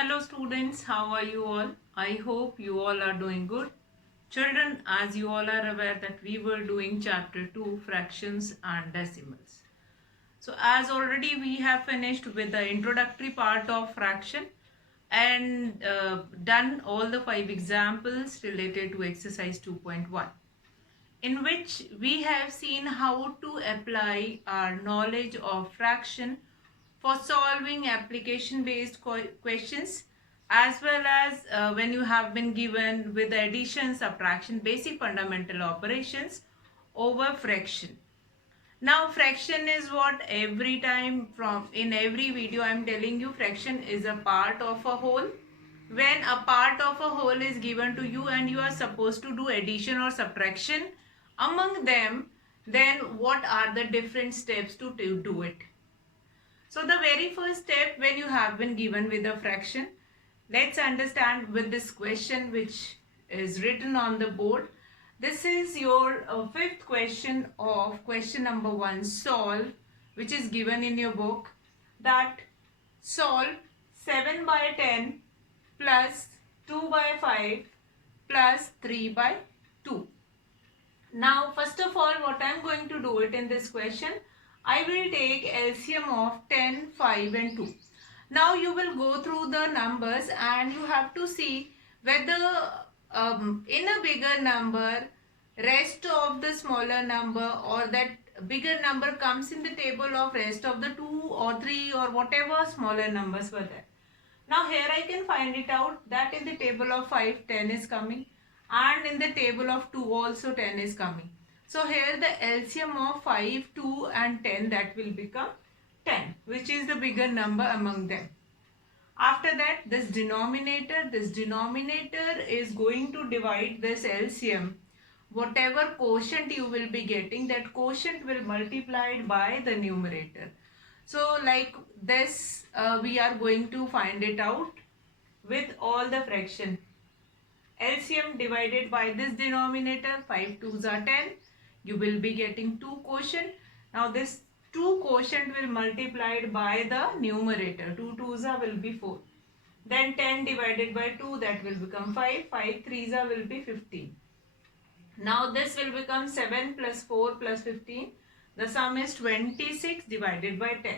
Hello students, how are you all? I hope you all are doing good. Children, as you all are aware that we were doing chapter 2 fractions and decimals. So as already we have finished with the introductory part of fraction and done all the 5 examples related to exercise 2.1, in which we have seen how to apply our knowledge of fraction for solving application based questions, as well as when you have been given with addition, subtraction, basic fundamental operations over fraction. Now fraction is what every time from in every video I am telling you, fraction is a part of a whole. When a part of a whole is given to you and you are supposed to do addition or subtraction among them, then what are the different steps to do it? So the very first step when you have been given with a fraction, let's understand with this question which is written on the board. This is your fifth question of question number 1, solve, which is given in your book, that solve 7 by 10 plus 2 by 5 plus 3 by 2. Now first of all, what I am going to do it in this question, I will take LCM of 10, 5 and 2. Now you will go through the numbers and you have to see whether in a bigger number, rest of the smaller number or that bigger number comes in the table of rest of the 2 or 3 or whatever smaller numbers were there. Now here I can find it out that in the table of 5, 10 is coming, and in the table of 2 also 10 is coming. So here the LCM of 5, 2 and 10, that will become 10, which is the bigger number among them. After that, this denominator is going to divide this LCM. Whatever quotient you will be getting, that quotient will multiplied by the numerator. So like this, we are going to find it out with all the fraction. LCM divided by this denominator, 5 2s are 10. You will be getting 2 quotient. Now this 2 quotient will multiplied by the numerator. 2 2s will be 4. Then 10 divided by 2, that will become 5. 5 3s will be 15. Now this will become 7 plus 4 plus 15. The sum is 26 divided by 10.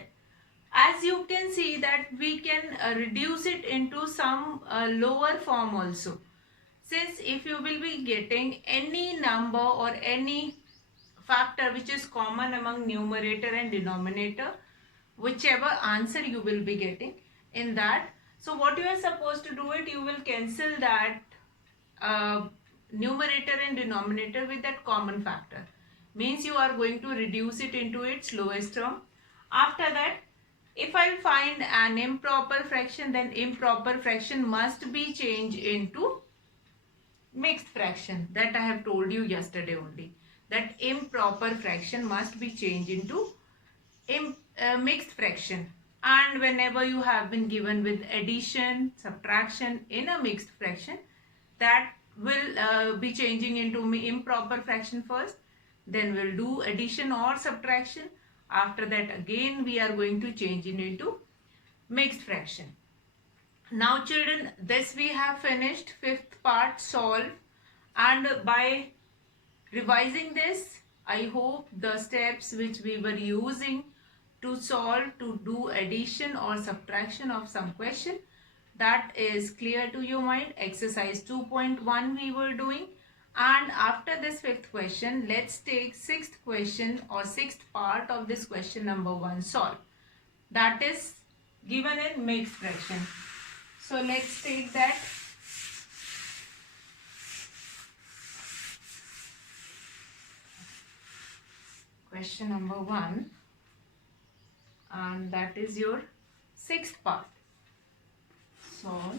As you can see that we can reduce it into some lower form also. Since if you will be getting any number or any factor which is common among numerator and denominator, whichever answer you will be getting in that. So what you are supposed to do it, you will cancel that numerator and denominator with that common factor. Means you are going to reduce it into its lowest term. After that, if I find an improper fraction, then improper fraction must be changed into mixed fraction. That I have told you yesterday only. That improper fraction must be changed into mixed fraction. And whenever you have been given with addition, subtraction in a mixed fraction, that will be changing into improper fraction first. Then we'll do addition or subtraction. After that again we are going to change it into mixed fraction. Now children, this we have finished fifth part, solve, and by revising this, I hope the steps which we were using to solve, to do addition or subtraction of some question, that is clear to your mind. Exercise 2.1 we were doing, and after this fifth question, let's take sixth question or sixth part of this question number 1, solve. That is given in mixed fraction. So let's take that. Question number 1, and that is your sixth part. Solve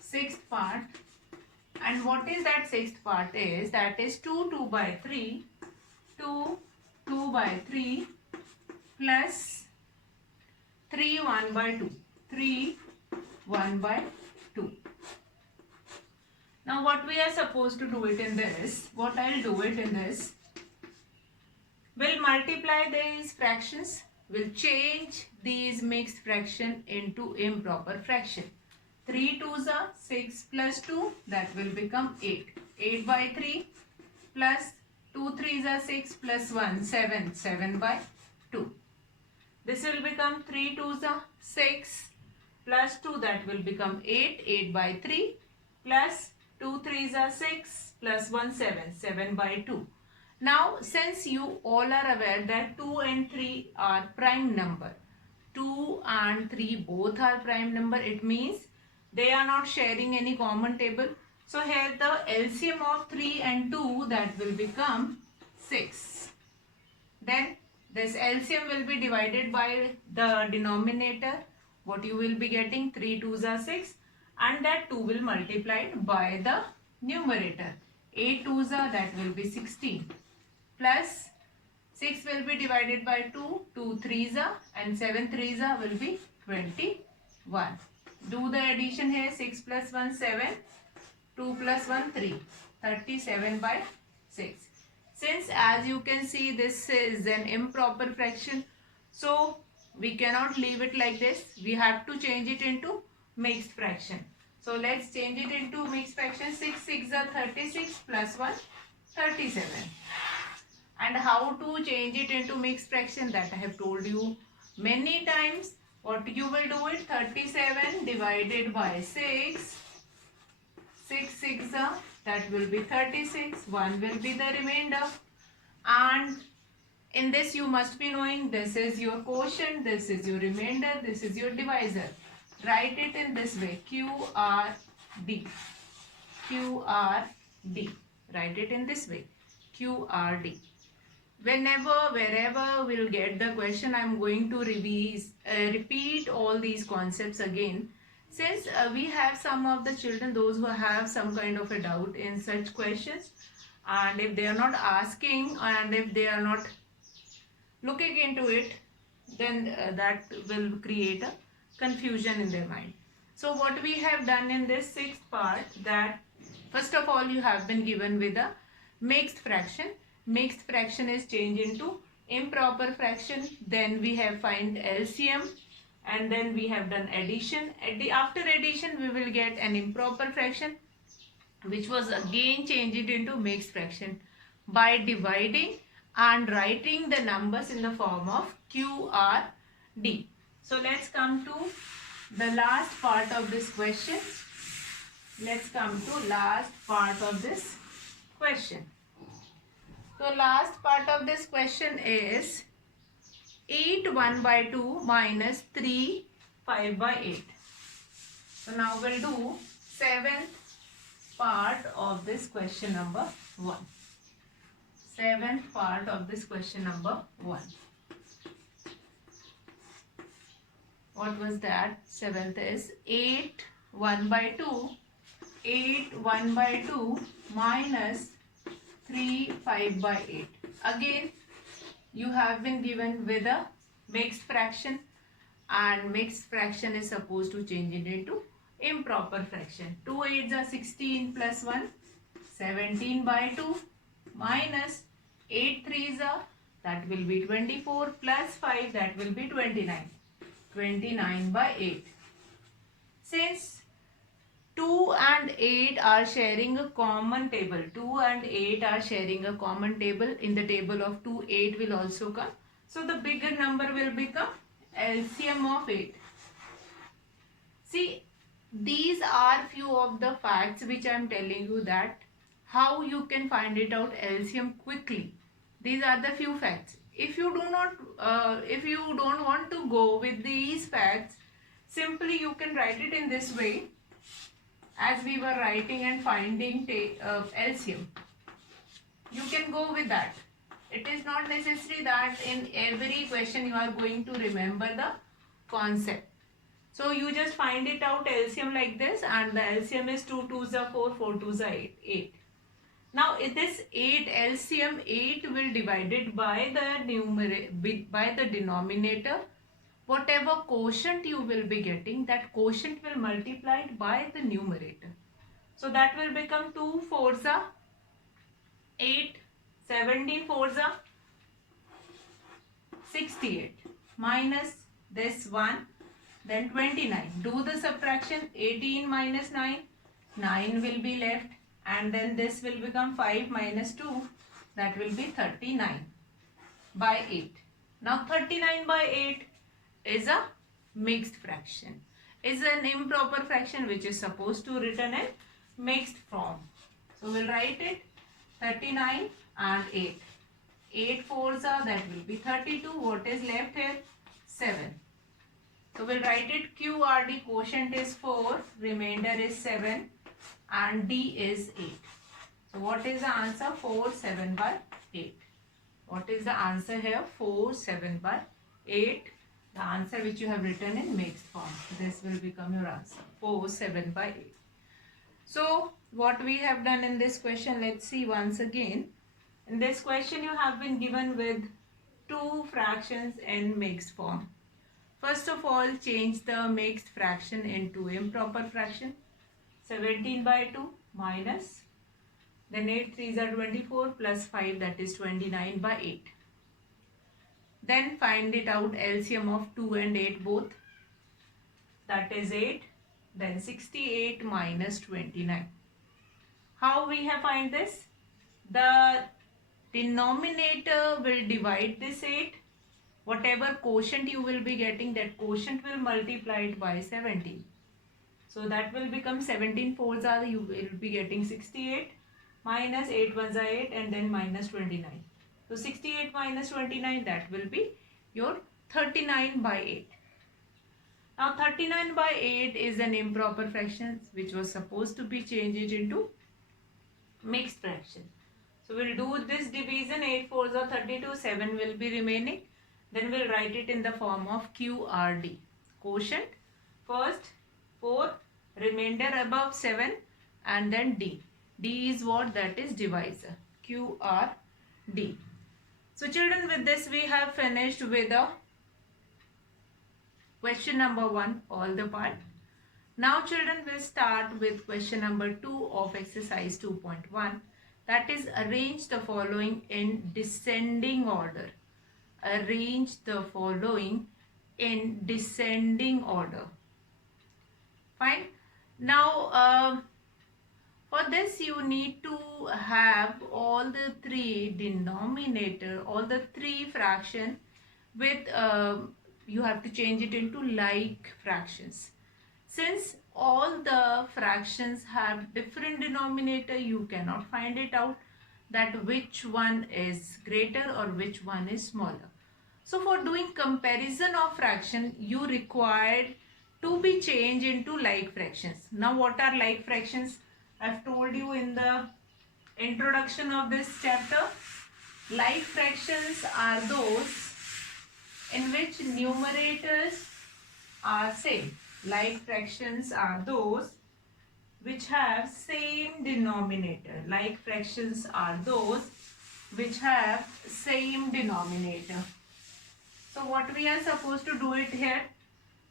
sixth part. And what is that sixth part is? That is 2 2 by 3, 2 2 by 3 plus 3 1 by 2, 3 1 by 2. Now what we are supposed to do it in this, what I'll do it in this, we'll multiply these fractions. will change these mixed fraction into improper fraction. 3 2s are 6 plus 2, that will become 8. 8 by 3 plus 2 3s are 6 plus 1, 7. 7 by 2. This will become 3 2s are 6 plus 2, that will become 8. 8 by 3 plus 2 3s are 6 plus 1, 7. 7 by 2. Now, since you all are aware that 2 and 3 are prime number, 2 and 3 both are prime number, it means they are not sharing any common table. So here the LCM of 3 and 2, that will become 6. Then this LCM will be divided by the denominator. What you will be getting, 3 2s are 6, and that 2 will multiply by the numerator. 8 2s are, that will be 16, plus 6 will be divided by 2, 2 3s are, and 7 3s are will be 21. Do the addition here, 6 plus 1 7, 2 plus 1 3, 37 by 6. Since as you can see this is an improper fraction, so we cannot leave it like this. We have to change it into mixed fraction. So let's change it into mixed fraction. 6 6 are 36 plus 1 37. And how to change it into mixed fraction, that I have told you many times. What you will do it, 37 divided by 6. 6 6 are, that will be 36. 1 will be the remainder. And in this you must be knowing, this is your quotient, this is your remainder, this is your divisor. Write it in this way, QRD. QRD. Write it in this way, QRD. Whenever, wherever we'll get the question, I'm going to repeat all these concepts again. Since we have some of the children, those who have some kind of a doubt in such questions, and if they are not asking and if they are not looking into it, then that will create a confusion in their mind. So what we have done in this sixth part, that first of all you have been given with a mixed fraction. Mixed fraction is changed into improper fraction. Then we have find LCM, and then we have done addition. After addition we will get an improper fraction, which was again changed into mixed fraction by dividing and writing the numbers in the form of QRD. So let's come to the last part of this question. Let's come to last part of this question. So last part of this question is 8 1 by 2 minus 3 5 by 8. So now we'll do seventh part of this question number 1. Seventh part of this question number 1. What was that? Seventh is 8 1 by 2. 8 1 by 2 minus 3 5 by 8. Again you have been given with a mixed fraction, and mixed fraction is supposed to change it into improper fraction. 2 8s are 16 plus 1, 17 by 2 minus 8 3s are, that will be 24 plus 5, that will be 29. 29 by 8. Since 2 and 8 are sharing a common table, 2 and 8 are sharing a common table, in the table of 2 8 will also come. So the bigger number will become LCM of 8. See, these are few of the facts which I am telling you, that how you can find it out LCM quickly. These are the few facts. If you don't want to go with these facts, simply you can write it in this way, as we were writing and finding LCM. You can go with that. It is not necessary that in every question you are going to remember the concept. So you just find it out LCM like this, and the LCM is 2 2s are 4, 4 2s are 8. Now this 8 LCM 8 will divided by the denominator. Whatever quotient you will be getting, that quotient will multiplied by the numerator. So that will become 2 4s are 8, 17 4s are 68. minus this 1, then 29. Do the subtraction. 18 minus 9, 9 will be left, and then this will become 5 minus 2, that will be 39 by 8. Now 39 by 8 is a mixed fraction, is an improper fraction which is supposed to written in mixed form. So we'll write it 39 and 8. 8 fours are, that will be 32. What is left here? 7. So we'll write it QRD, quotient is 4, remainder is 7 and D is 8. So what is the answer? 4, 7 by 8. What is the answer here? 4, 7 by 8. The answer which you have written in mixed form. This will become your answer. 4, 7 by 8. So what we have done in this question, let's see once again. In this question you have been given with two fractions in mixed form. First of all, change the mixed fraction into improper fraction. 17 by 2 minus, then 8 3s are 24 plus 5, that is 29 by 8. Then find it out, LCM of 2 and 8 both, that is 8. Then 68 minus 29. How we have find this? The denominator will divide this 8. Whatever quotient you will be getting, that quotient will multiply it by 17. So that will become 17 fours are, you will be getting 68 minus 8 ones are 8 and then minus 29. So 68 minus 29, that will be your 39 by 8. Now 39 by 8 is an improper fraction which was supposed to be changed into mixed fraction. So we'll do this division. 8 fours are 32, 7 will be remaining. Then we'll write it in the form of QRD. Quotient first 4, remainder above 7 and then D. D is what? That is divisor. QRD. So children, with this we have finished with the question number 1, all the part. Now children, will start with question number 2 of exercise 2.1. That is, arrange the following in descending order. Arrange the following in descending order. Fine. Now for this you need to have all the three denominator, all the three fraction with you have to change it into like fractions. Since all the fractions have different denominator, you cannot find it out that which one is greater or which one is smaller. So for doing comparison of fraction, you required to be changed into like fractions. Now what are like fractions? I have told you in the introduction of this chapter. Like fractions are those in which numerators are same. Like fractions are those which have same denominator. Like fractions are those which have same denominator. So what we are supposed to do it here?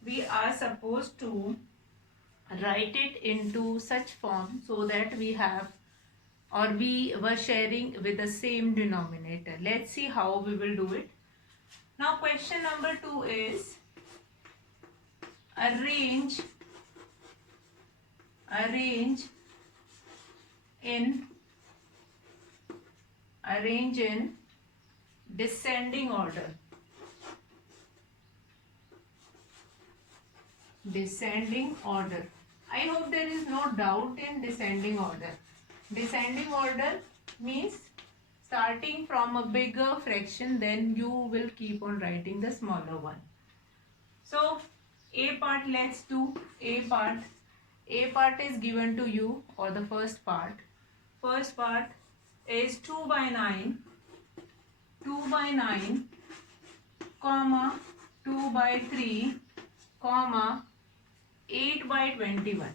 We are supposed to write it into such form so that we have, or we were sharing with the same denominator. Let's see how we will do it. Now question number 2 is arrange in descending order. Descending order. I hope there is no doubt in descending order. Descending order means starting from a bigger fraction, then you will keep on writing the smaller one. So A part, let's do A part. A part is given to you, or the first part. First part is 2 by 9, comma 2 by 3, comma 8 by 21.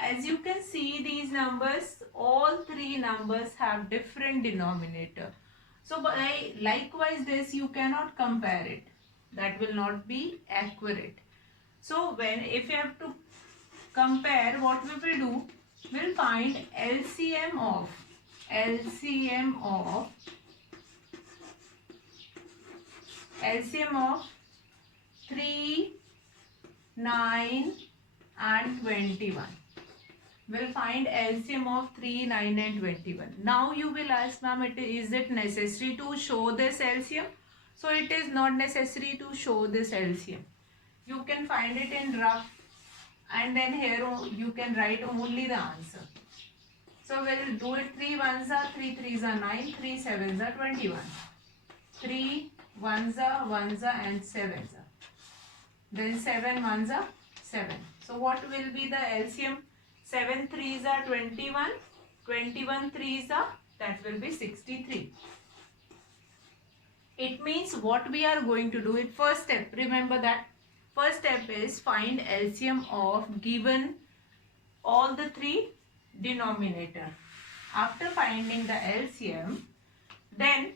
As you can see, these numbers, all three numbers have different denominator. So by likewise this you cannot compare it. That will not be accurate. So if you have to compare, what we will do, we'll find LCM of LCM of 3, 9 and 21. We'll find LCM of 3, 9 and 21. Now you will ask, ma'am, is it necessary to show this LCM? So it is not necessary to show this LCM. You can find it in rough, and then here you can write only the answer. So we'll do it. 3 ones are 3 threes are 9, 3 sevens are 21. 3 ones are and sevens are. Then 7 ones are 7. So what will be the LCM? 7 threes are 21. 21 threes are, that will be 63. It means what we are going to do in first step. Remember that first step is find LCM of given all the three denominator. After finding the LCM, then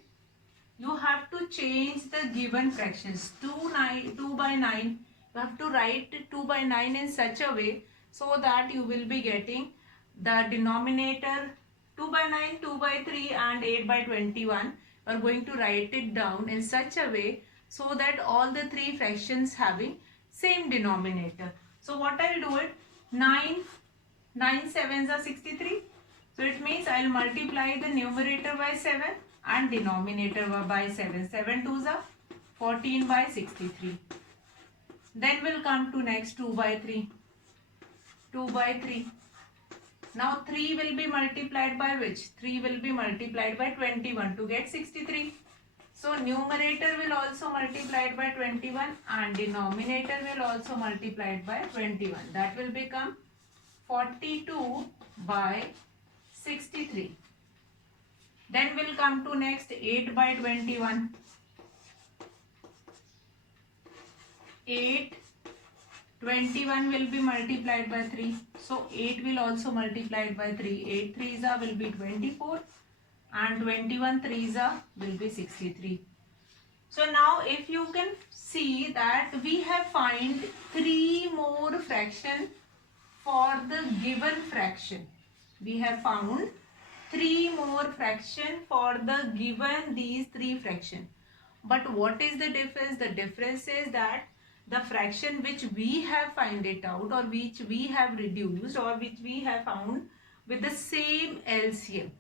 you have to change the given fractions. 2 by 9, you have to write 2 by 9 in such a way so that you will be getting the denominator 2 by 9, 2 by 3 and 8 by 21. You are going to write it down in such a way so that all the three fractions having same denominator. So what I'll do it, 9 sevens are 63. So it means I'll multiply the numerator by 7 and denominator by 7. 7 twos are 14 by 63. Then we'll come to next 2 by 3. 2 by 3. Now 3 will be multiplied by which? 3 will be multiplied by 21 to get 63. So numerator will also multiplied by 21 and denominator will also multiplied by 21. That will become 42 by 63. Then we'll come to next 8 by 21. 8, 21 will be multiplied by 3. So 8 will also multiplied by 3. 8 threes are will be 24 and 21 threes are will be 63. So now if you can see that we have find 3 more fraction for the given fraction. We have found 3 more fraction for the given these 3 fraction. But what is the difference? The difference is that the fraction which we have find it out or which we have reduced or which we have found with the same LCM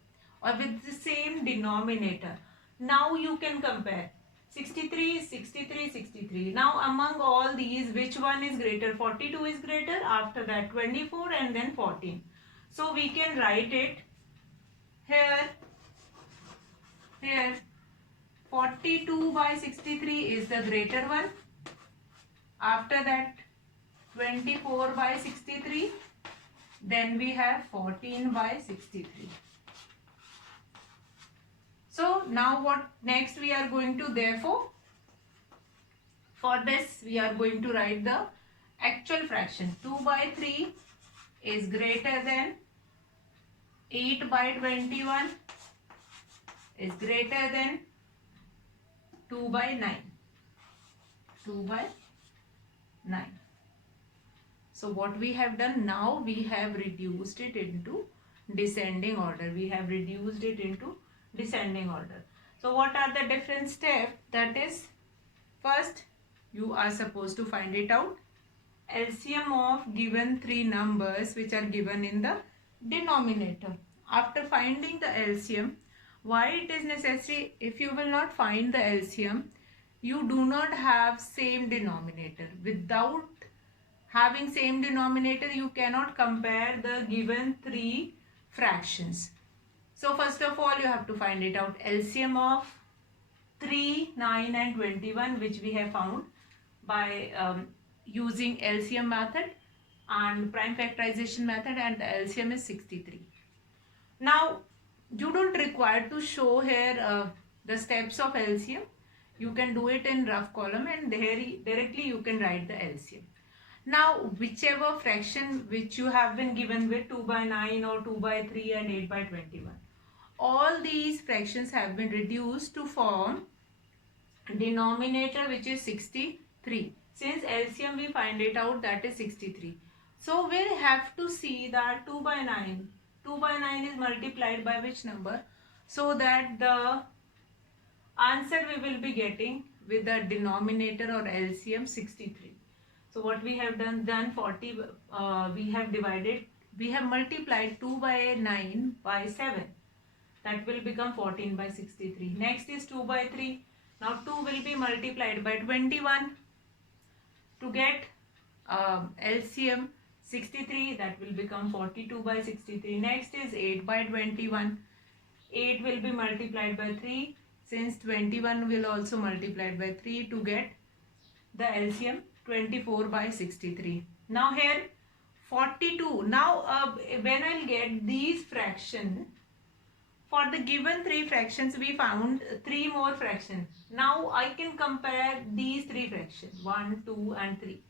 or with the same denominator. Now you can compare 63, 63, 63. Now among all these, which one is greater? 42 is greater, after that 24 and then 14. So we can write it here 42 by 63 is the greater one. After that 24 by 63. Then we have 14 by 63. So now what next we are going to, therefore for this we are going to write the actual fraction. 2 by 3 is greater than 8 by 21 is greater than 2 by 9. 2 by 9. So what we have done now, we have reduced it into descending order. We have reduced it into descending order. So what are the different steps? That is, first you are supposed to find it out. LCM of given 3 numbers which are given in the denominator. After finding the LCM, why it is necessary? If you will not find the LCM, you do not have same denominator. Without having same denominator, you cannot compare the given 3 fractions. So first of all, you have to find it out. LCM of 3, 9 and 21, which we have found by using LCM method and prime factorization method, and the LCM is 63. Now you don't require to show here the steps of LCM. You can do it in rough column and directly you can write the LCM. Now whichever fraction which you have been given with 2 by 9 or 2 by 3 and 8 by 21, all these fractions have been reduced to form denominator which is 63. Since LCM we find it out, that is 63. So we have to see that 2 by 9 is multiplied by which number, so that the answer we will be getting with the denominator or LCM 63. So what we have done 40, we have multiplied 2 by 9 by 7. That will become 14 by 63. Next is 2 by 3. Now 2 will be multiplied by 21 to get LCM 63. That will become 42 by 63. Next is 8 by 21. 8 will be multiplied by 3. Since 21 will also multiplied by 3 to get the LCM 24 by 63. Now here 42. Now when I'll get these fraction, for the given 3 fractions we found 3 more fractions. Now I can compare these 3 fractions 1, 2 and 3.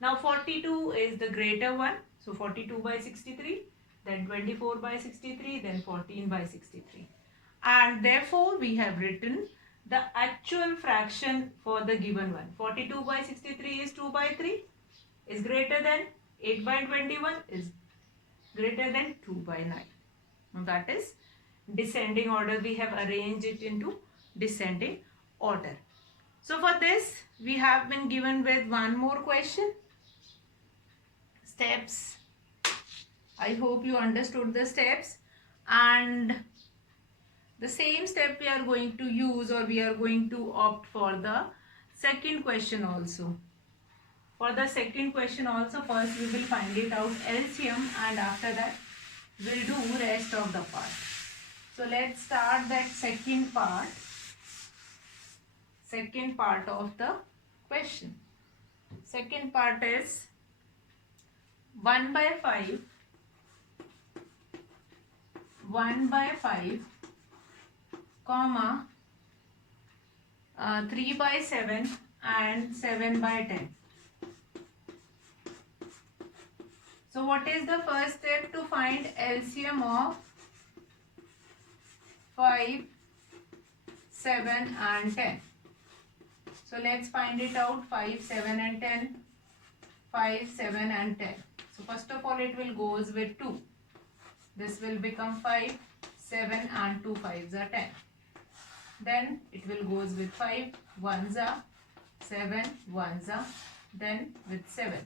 Now 42 is the greater one. So 42 by 63, then 24 by 63, then 14 by 63. And therefore we have written the actual fraction for the given one. 42 by 63 is 2 by 3, is greater than 8 by 21, is greater than 2 by 9. Now that is descending order. We have arranged it into descending order. So for this we have been given with one more question. Steps. I hope you understood the steps, and the same step we are going to use, or we are going to opt for the second question also. For the second question also, first we will find it out LCM, and after that we'll do rest of the part. So let's start that second part of the question. Second part is 1 by 5 comma 3 by 7 and 7 by 10. So what is the first step to find LCM of 5, 7 and 10? So let's find it out. 5, 7 and 10. 5, 7 and 10. So first of all it will goes with 2. This will become 5, 7 and 2 5s are 10. Then it will goes with 5 1s are 7 1s are, then with 7.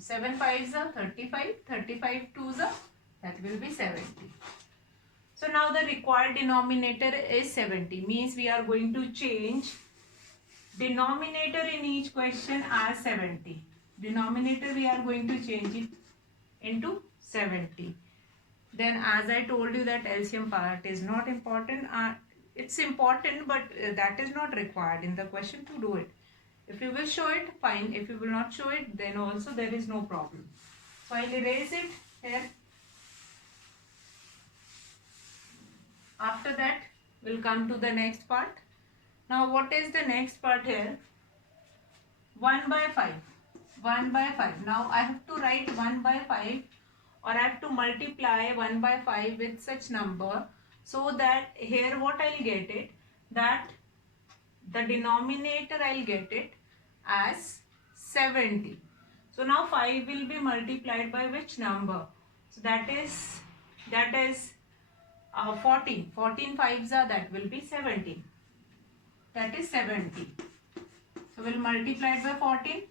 7 5s are 35, 35 2s are, that will be 70. So now the required denominator is 70, means we are going to change denominator in each question as 70. Denominator we are going to change it into 70. Then as I told you that LCM part is not important. It's important, but that is not required in the question to do it. If you will show it, fine. If you will not show it, then also there is no problem. So I'll erase it here. After that, we'll come to the next part. Now what is the next part here? 1 by 5. 1 by 5. Now I have to write 1 by 5, or I have to multiply 1 by 5 with such number, so that here what I'll get it, that the denominator I'll get it as 70. So now 5 will be multiplied by which number? So that is 14. 14 5s are, that will be 17. That is 70. So we'll multiply it by 14.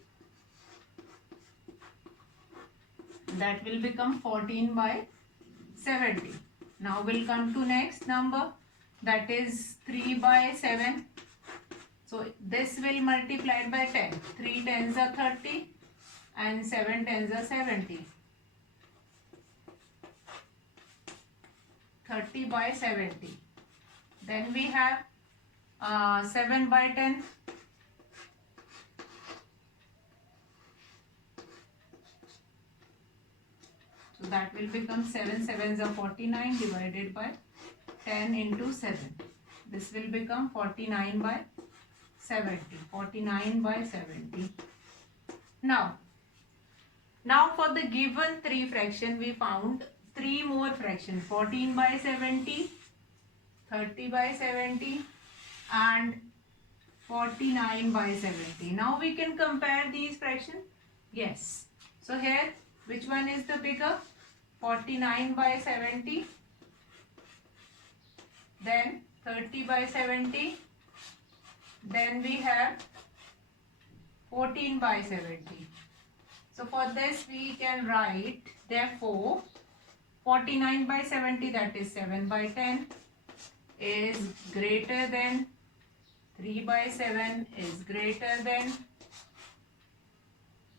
That will become 14 by 70. Now we'll come to next number, that is 3 by 7. So this will multiply by 10. 3 10s are 30 and 7 10s are 70. 30 by 70. Then we have 7 by 10. So that will become 7 7s are 49 divided by 10 into 7. This will become 49 by 70. 49 by 70. Now for the given 3 fraction, we found 3 more fractions. 14 by 70, 30 by 70 and 49 by 70. Now we can compare these fractions. Yes. So here, which one is the bigger? 49 by 70, then 30 by 70 Then we have 14 by 70. So for this we can write, therefore 49 by 70, that is 7 by 10, is greater than 3 by 7 is greater than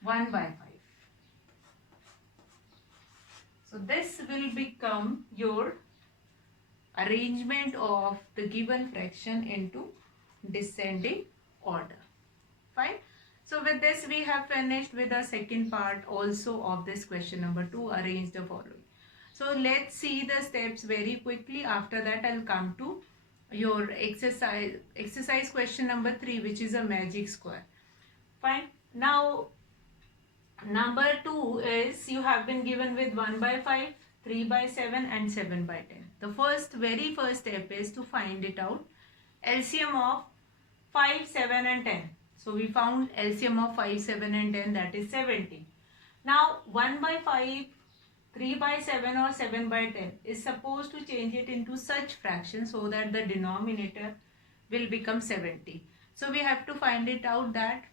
1 by 5. So this will become your arrangement of the given fraction into descending order. Fine. So with this we have finished with the second part also of this question number 2. Arrange the following. So let's see the steps very quickly. After that I'll come to your exercise question number 3, which is a magic square. Fine. Now number 2 is you have been given with 1 by 5, 3 by 7 and 7 by 10. The very first step is to find it out LCM of 5, 7 and 10. So we found LCM of 5, 7 and 10, that is 70. Now 1 by 5, 3 by 7 or 7 by 10 is supposed to change it into such fraction so that the denominator will become 70. So we have to find it out that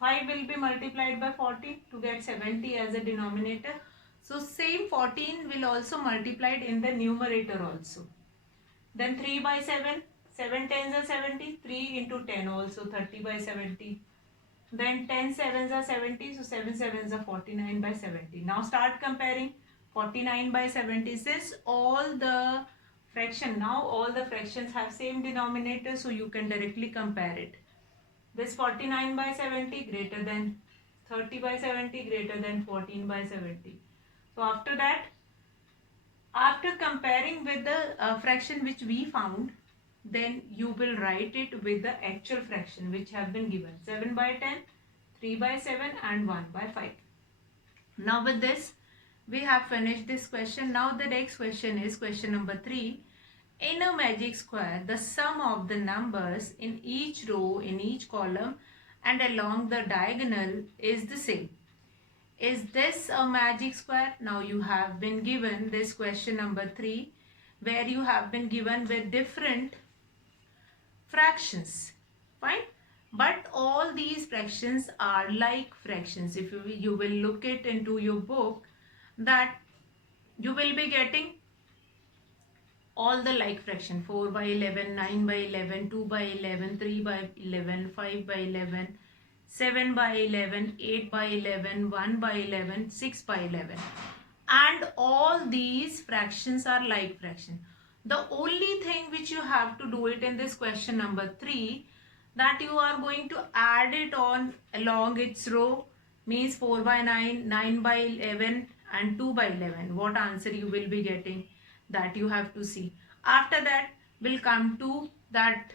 5 will be multiplied by 14 to get 70 as a denominator. So same 14 will also multiplied in the numerator also. Then 3 by 7, 7 tens are 70, 3 into 10 also 30 by 70. Then 10 sevens are 70, so 7 sevens are 49 by 70. Now start comparing 49 by 70. Since all the fractions have same denominator, so you can directly compare it. This 49 by 70 greater than 30 by 70 greater than 14 by 70. So after that, after comparing with the fraction which we found, then you will write it with the actual fraction which have been given, 7 by 10, 3 by 7 and 1 by 5. Now with this, we have finished this question. Now the next question is question number 3. In a magic square, the sum of the numbers in each row, in each column and along the diagonal is the same. Is this a magic square? Now you have been given this question number 3, where you have been given with different fractions. Fine. But all these fractions are like fractions. If you will look it into your book, that you will be getting all the like fraction, 4 by 11, 9 by 11, 2 by 11, 3 by 11, 5 by 11, 7 by 11, 8 by 11, 1 by 11, 6 by 11. And all these fractions are like fraction. The only thing which you have to do it in this question number 3, that you are going to add it on along its row, means 4 by 9, 9 by 11 and 2 by 11. What answer you will be getting, that you have to see. After that we'll come to that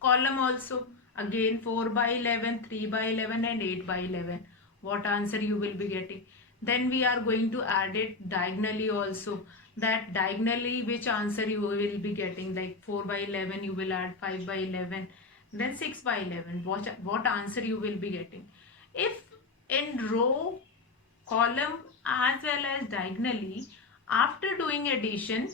column also. Again 4 by 11, 3 by 11 and 8 by 11. What answer you will be getting. Then we are going to add it diagonally also. That diagonally which answer you will be getting, like 4 by 11 you will add 5 by 11, then 6 by 11. What answer you will be getting. If in row, column as well as diagonally, after doing addition,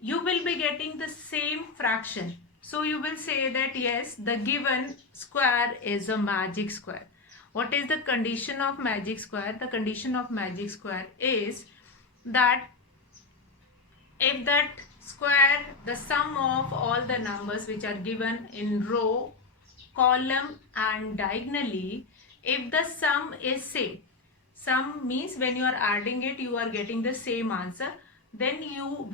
you will be getting the same fraction. So you will say that yes, the given square is a magic square. What is the condition of magic square? The condition of magic square is that if that square, the sum of all the numbers which are given in row, column and diagonally, if the sum is same, sum means when you are adding it you are getting the same answer, then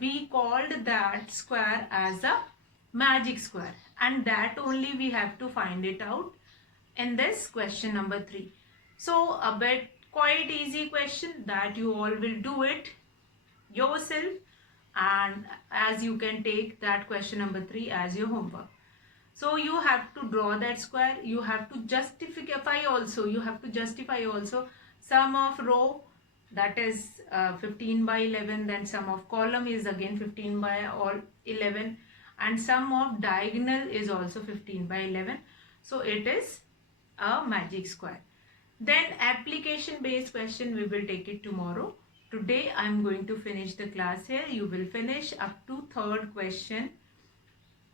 we called that square as a magic square, and that only we have to find it out in this question number 3. So a bit quite easy question that you all will do it yourself, and as you can take that question number 3 as your homework. So you have to draw that square, you have to justify also, sum of row, that is 15 by 11, then sum of column is again 15 by 11, and sum of diagonal is also 15 by 11. So it is a magic square. Then application based question we will take it tomorrow. Today I am going to finish the class here. You will finish up to third question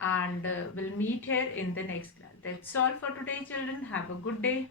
and we'll meet here in the next class. That's all for today, children. Have a good day.